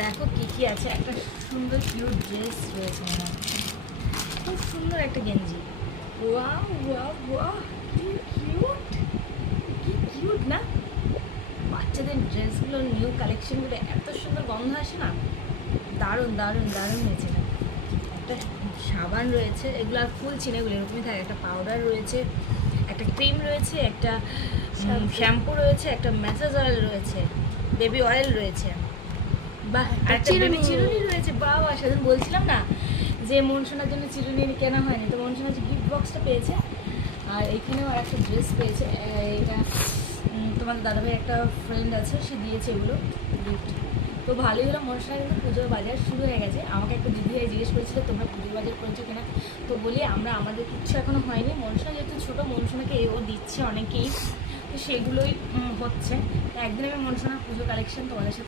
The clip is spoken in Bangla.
দেখো কি কি আছে। একটা সুন্দর কিউট ড্রেস রয়েছে, খুব সুন্দর একটা গেঞ্জি। ওয়াও ওয়াও ওয়াও, কি কিউট, কি কিউট না? বাচ্চাদের ড্রেসগুলো, নিউ কালেকশনগুলো এত সুন্দর গন্ধ আসে না, দারুণ দারুণ দারুণ হয়েছে না? একটা সাবান রয়েছে, এগুলো আর খুলছি না, এগুলো এরকমই থাকে। একটা পাউডার রয়েছে, একটা ক্রিম রয়েছে, একটা শ্যাম্পু রয়েছে, একটা ম্যাসাজ অয়েল রয়েছে, বেবি অয়েল রয়েছে, বাহ, আর একটা বেবি চিরুনি রয়েছে। বাবা, সেদিন বলছিলাম না যে মনসোনার জন্য চিরুনি কেনা হয়নি, তো মনসোনা যে গিফট বক্সটা পেয়েছে, আর এইখানেও আর একটা ড্রেস পেয়েছে। এটা তোমাদের দাদাভাই একটা ফ্রেন্ড আছে, সে দিয়েছে এগুলো গিফট। তো ভালোই হলো, মনসোনা কিন্তু পুজোর বাজার শুরু হয়ে গেছে। আমাকে একটা দিদিভাই জিজ্ঞেস করেছিল তোমরা পুজোর বাজার করেছো কিনা, তো বলি আমাদের কিচ্ছু এখনো হয়নি। মনসোনা যেহেতু ছোটো, মনসোনাকে এও দিচ্ছে অনেকেই, তো সেগুলোই হচ্ছে। একদিন আমি মনসোনার পুজো কালেকশন তোমাদের সাথে